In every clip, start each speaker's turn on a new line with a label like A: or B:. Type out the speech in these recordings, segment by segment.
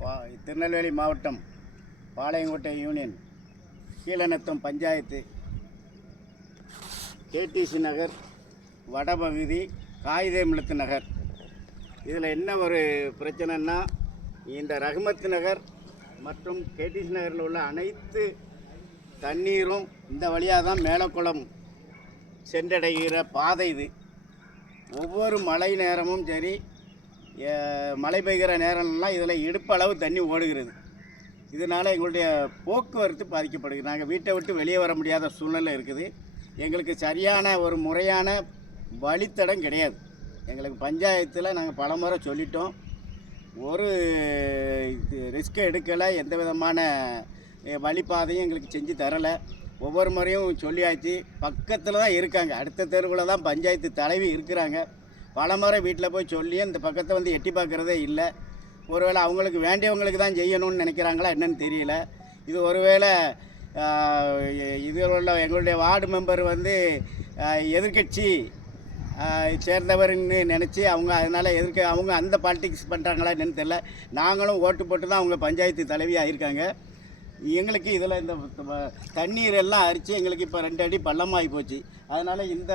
A: பா திருநெல்வேலி மாவட்டம் Palayamkottai union Keelanatham panchayat KTC Nagar வடபகுதி காகிதமிழத்து நகர். இதில் என்ன ஒரு பிரச்சனைன்னா இந்த ரஹ்மத் நகர் மற்றும் கேடிசி நகரில் உள்ள அனைத்து தண்ணீரும் இந்த வழியாக தான் மேலக்குளம் சென்றடைகிற பாதை இது. ஒவ்வொரு மழை நேரமும் சரி மழை பெய்கிற நேரம்லாம் இதில் இடுப்பளவு தண்ணி ஓடுகிறது. இதனால் எங்களுடைய போக்குவரத்து பாதிக்கப்படுகிறது. நாங்கள் வீட்டை விட்டு வெளியே வர முடியாத சூழ்நிலை இருக்குது. எங்களுக்கு சரியான ஒரு முறையான வழித்தடம் கிடையாது. எங்களுக்கு பஞ்சாயத்தில் நாங்கள் பலமுறை சொல்லிட்டோம். ஒரு ரிஸ்க்கை எடுக்கலை. எந்த விதமான வழிபாதையும் எங்களுக்கு செஞ்சு தரலை. ஒவ்வொரு முறையும் சொல்லியாச்சு. பக்கத்தில் தான் இருக்காங்க. அடுத்த தெருவில் தான் பஞ்சாயத்து தலைவி இருக்கிறாங்க. பல முறை வீட்டில் போய் சொல்லியும் இந்த பக்கத்தை வந்து எட்டி பார்க்குறதே இல்லை. ஒருவேளை அவங்களுக்கு வேண்டியவங்களுக்கு தான் செய்யணும்னு நினைக்கிறாங்களா என்னன்னு தெரியல. இது ஒருவேளை இதில் உள்ள எங்களுடைய வார்டு மெம்பர் வந்து எதிர்கட்சி சேர்ந்தவர்னு நினச்சி அவங்க அதனால் எதிர்க்க அவங்க அந்த பாலிட்டிக்ஸ் பண்ணுறாங்களா என்னன்னு தெரியல. நாங்களும் ஓட்டு போட்டு தான் அவங்க பஞ்சாயத்து தலைவி ஆகியிருக்காங்க எங்களுக்கு இதில் இந்த தண்ணீர் எல்லாம் அரித்து எங்களுக்கு இப்போ ரெண்டு அடி பள்ளமாகி போச்சு. அதனால் இந்த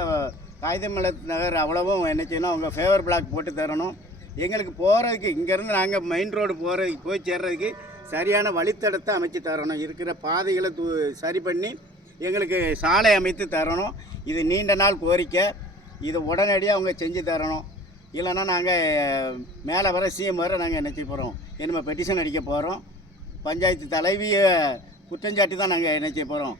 A: காகிதமலை நகர் அவ்வளவும் என்ன செய்யணும் அவங்க ஃபேவர் பிளாக் போட்டு தரணும். எங்களுக்கு போகிறதுக்கு இங்கேருந்து நாங்கள் மெயின் ரோடு போகிறதுக்கு போய் சேர்றதுக்கு சரியான வழித்தடத்தை அமைச்சு தரணும். இருக்கிற பாதைகளை தூ சரி பண்ணி எங்களுக்கு சாலை அமைத்து தரணும். இது நீண்ட நாள் கோரிக்கை. இதை உடனடியாக அவங்க செஞ்சு தரணும். இல்லைன்னா நாங்கள் மேலே வர சிஎம் வர நாங்கள் நினச்சி போகிறோம் என்ன பெட்டிஷன் அடிக்க போகிறோம் பஞ்சாயத்து தலைவியை குற்றஞ்சாட்டி தான் நாங்கள் நினச்சி போகிறோம்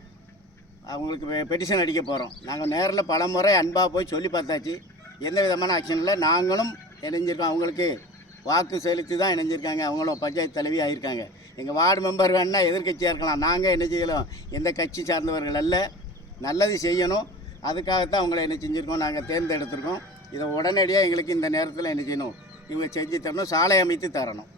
A: அவங்களுக்கு பெட்டிஷன் அடிக்க போகிறோம் நாங்கள் நேரில் பல முறை அன்பாக போய் சொல்லி பார்த்தாச்சு. எந்த விதமான ஆக்ஷன் இல்லை. நாங்களும் இணைஞ்சிருக்கோம். அவங்களுக்கு வாக்கு செலுத்தி தான் இணைஞ்சிருக்காங்க. அவங்களும் பஞ்சாயத்து தலைவி ஆகியிருக்காங்க எங்கள் வார்டு மெம்பர் வேணால் எதிர்க்கட்சியாக இருக்கலாம். நாங்கள் என்ன செய்யலாம்? எந்த கட்சி சார்ந்தவர்கள் அல்ல. நல்லது செய்யணும். அதுக்காகத்தான் அவங்கள என்ன செஞ்சுருக்கோம். நாங்கள் தேர்ந்தெடுத்திருக்கோம். இதை உடனடியாக எங்களுக்கு இந்த நேரத்தில் என்ன செய்யணும்? இவங்க செஞ்சு தரணும். சாலை அமைத்து தரணும்.